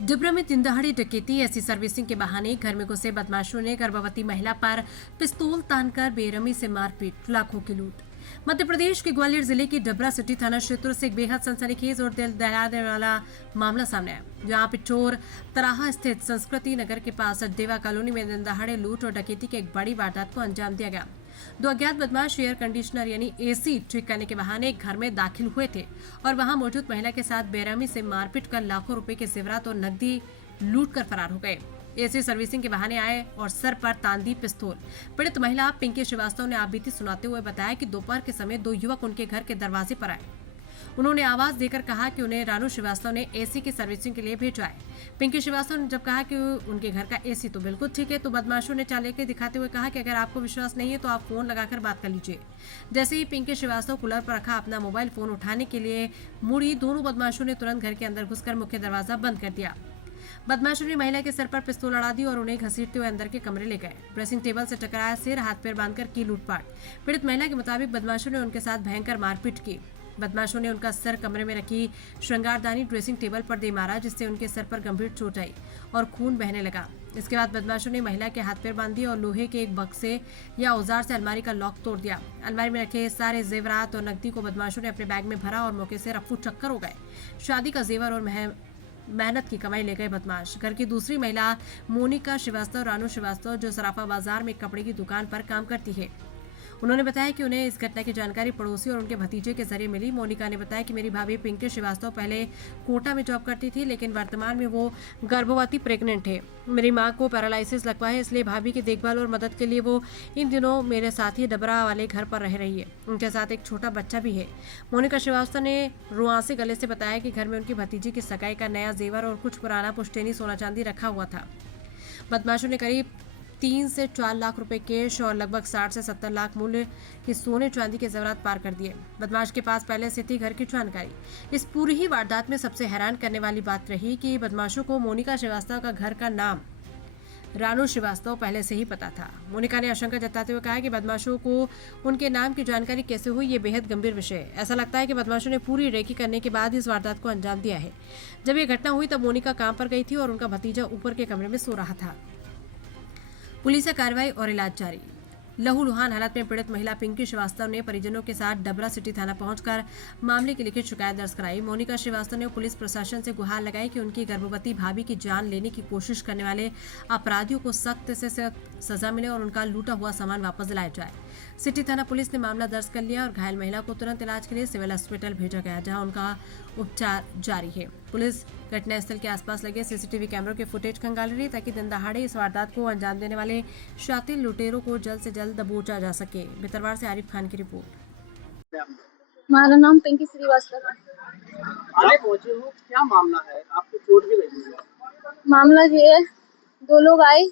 डिबरा में दिन दहाड़े डकैती। ऐसी सर्विसिंग के बहाने घर में घुसे बदमाशों ने गर्भवती महिला पर पिस्तौल तानकर बेरहमी से मारपीट, लाखों की लूट। मध्य प्रदेश के ग्वालियर जिले के डबरा सिटी थाना क्षेत्र से एक बेहद सनसनीखेज और दिल दहला देने वाला मामला सामने आया, जहां पिठोर तराहा स्थित संस्कृति नगर के पास देवा कॉलोनी में दिन दहाड़े लूट और डकैती की एक बड़ी वारदात को अंजाम दिया गया। दो अज्ञात बदमाश एयर कंडीशनर यानी एसी ठीक करने के बहाने घर में दाखिल हुए थे और वहां मौजूद महिला के साथ बेरहमी से मारपीट कर लाखों रुपए के जेवरात और नकदी लूट कर फरार हो गए। एसी सर्विसिंग के बहाने आए और सर पर तान दी पिस्तौल। पीड़ित महिला पिंकी श्रीवास्तव ने आपबीती सुनाते हुए बताया कि दोपहर के समय दो युवक उनके घर के दरवाजे पर आए। उन्होंने आवाज देकर कहा कि उन्हें रानू श्रीवास्तव ने एसी की सर्विसिंग के लिए भेजा है। पिंकी श्रीवास्तव ने जब कहा कि उनके घर का एसी तो बिल्कुल ठीक है, तो बदमाशों ने चालाकी दिखाते हुए कहा कि अगर आपको विश्वास नहीं है तो आप फोन लगाकर बात कर लीजिए। जैसे ही पिंकी श्रीवास्तव कूलर पर रखा अपना मोबाइल फोन उठाने के लिए मुड़ी, दोनों बदमाशों ने तुरंत घर के अंदर घुसकर मुख्य दरवाजा बंद कर दिया। बदमाशों ने महिला के सर पर पिस्तौल अड़ा दी और उन्हें घसीटते हुए अंदर के कमरे ले गए। ड्रेसिंग टेबल से टकराया, सिर हाथ पैर बांधकर की लूटपाट। पीड़ित महिला के मुताबिक बदमाशों ने उनके साथ भयंकर मारपीट की। बदमाशों ने उनका सर कमरे में रखी श्रृंगारदानी ड्रेसिंग टेबल पर दे मारा, जिससे उनके सर पर गंभीर चोट आई और खून बहने लगा। इसके बाद बदमाशों ने महिला के हाथ पैर बांध दिए और लोहे के एक बक्से या औजार से अलमारी का लॉक तोड़ दिया। अलमारी में रखे सारे जेवरात और नकदी को बदमाशों ने अपने बैग में भरा और मौके से रफ्फू चक्कर हो गए। शादी का जेवर और मेहनत की कमाई ले गए बदमाश। घर की दूसरी महिला मोनिका श्रीवास्तव रानू श्रीवास्तव, जो सराफा बाजार में कपड़े की दुकान पर काम करती है, उन्होंने बताया कि उन्हें इस घटना की जानकारी पड़ोसी और उनके भतीजे के जरिए मिली। मोनिका ने बताया कि मेरी भाभी पिंकी श्रीवास्तव पहले कोटा में जॉब करती थी, लेकिन वर्तमान में वो गर्भवती प्रेग्नेंट है। मेरी मां को पैरालिसिस लगवा है, इसलिए भाभी की देखभाल और मदद के लिए वो इन दिनों मेरे साथ ही डबरा वाले घर पर रह रही है। उनके साथ एक छोटा बच्चा भी है। मोनिका श्रीवास्तव ने रुआंसे गले से बताया कि घर में उनकी भतीजी की सगाई का नया जेवर और कुछ पुराना पुश्तैनी सोना चांदी रखा हुआ था। बदमाशों ने करीब 3 से 4 लाख रुपए कैश और लगभग 60 से 70 लाख मूल्य के सोने चांदी के जेवरात पार कर दिए। बदमाश के पास पहले से थी घर की जानकारी। इस पूरी ही वारदात में सबसे हैरान करने वाली बात रही कि बदमाशों को मोनिका श्रीवास्तव का घर का नाम रानू श्रीवास्तव पहले से ही पता था। मोनिका ने आशंका जताते हुए कहा कि बदमाशों को उनके नाम की जानकारी कैसे हुई, ये बेहद गंभीर विषय है। ऐसा लगता है कि बदमाशों ने पूरी रेकी करने के बाद इस वारदात को अंजाम दिया है। जब ये घटना हुई तब मोनिका काम पर गई थी और उनका भतीजा ऊपर के कमरे में सो रहा था। पुलिस से कार्रवाई और इलाज जारी। लहूलुहान हालत में पीड़ित महिला पिंकी श्रीवास्तव ने परिजनों के साथ डबरा सिटी थाना पहुंचकर मामले की लिखित शिकायत दर्ज कराई। मोनिका श्रीवास्तव ने पुलिस प्रशासन से गुहार लगाई कि उनकी गर्भवती भाभी की जान लेने की कोशिश करने वाले अपराधियों को सख्त से सख्त सजा मिले और उनका लूटा हुआ सामान वापस दिलाया जाए। सिटी थाना पुलिस ने मामला दर्ज कर लिया और घायल महिला को तुरंत इलाज के लिए सिविल अस्पताल भेजा गया, जहां उनका उपचार जारी है। पुलिस घटनास्थल के आसपास लगे सीसीटीवी कैमरों के फुटेज खंगाल रही, ताकि दिन दहाड़े इस वारदात को अंजाम देने वाले शातिर लुटेरों को जल्द से जल्द दबोचा जा सके। भितरवाड़ से आरिफ खान की रिपोर्ट। हमारा नाम पिंकी श्रीवास्तव है। पहुंचे हो, क्या मामला है? आपको चोट भी लगी है? मामला ये है, दो लोग आए,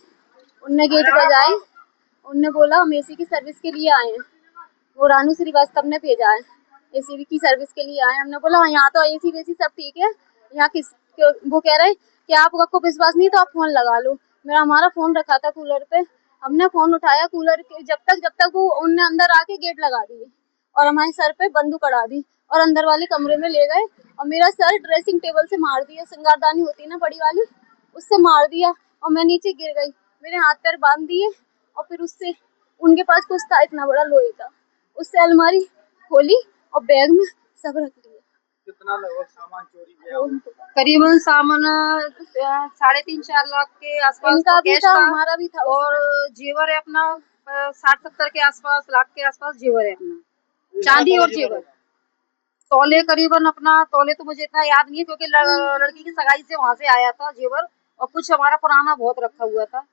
उनने गेट बजाए, उनने बोला हम एसी की सर्विस के लिए आए हैं। वो रानू श्रीवास्तव ने भेजा है, एसी की सर्विस के लिए आए। हमने बोला यहाँ तो एसी वेसी सब ठीक है, यहाँ वो कह रहे कि आपको विश्वास नहीं तो आप फोन लगा लो। हमारा फोन रखा था कूलर पे, हमने फोन उठाया कूलर के, जब तक वो उनने अंदर आके गेट लगा दिए और हमारे सर पे बंदूक अड़ा दी और अंदर वाले कमरे में ले गए और मेरा सर ड्रेसिंग टेबल से मार दिया। श्रृंगारदानी होती है ना बड़ी वाली, उससे मार दिया और मैं नीचे गिर गई। मेरे हाथ पैर बांध दिए और फिर उससे उनके पास कुछ था इतना बड़ा लोहे का, उससे अलमारी खोली और बैग में सब रख लिया। कितना लगभग सामान चोरी गया? करीबन सामान 3.5-4 लाख के आसपास इनका भी कैश था, था, हमारा भी था और जेवर है अपना 60-70 के आसपास, लाख के आसपास जेवर है अपना, चांदी और जेवर। तौले करीबन अपना, तौले तो मुझे इतना याद नहीं है क्योंकि लड़की की सगाई से वहां से आया था जेवर, और कुछ हमारा पुराना बहुत रखा हुआ था।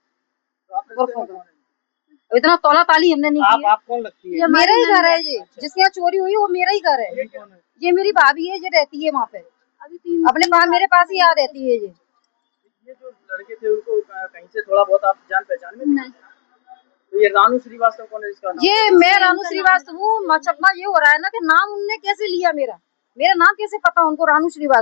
इतना तौला ताली हमने नहीं किया। आप कौन लगती है? मेरा ही घर है जी, जिसके यहाँ चोरी हुई वो मेरा ही घर है। ये मेरी भाभी है, जो रहती है वहाँ पे, अपने पास मेरे पास ही यहाँ रहती है। ये जो लड़के थे उनको कहीं से थोड़ा बहुत आप जान पहचान में? नहीं। तो ये रानू श्रीवास्तव कौन है इसका नाम? ये मैं रानू श्रीवास्तव हूँ। ये हो रहा है ना कि नाम उनने कैसे लिया, मेरा नाम कैसे पता उनको, रानू श्रीवास्तव।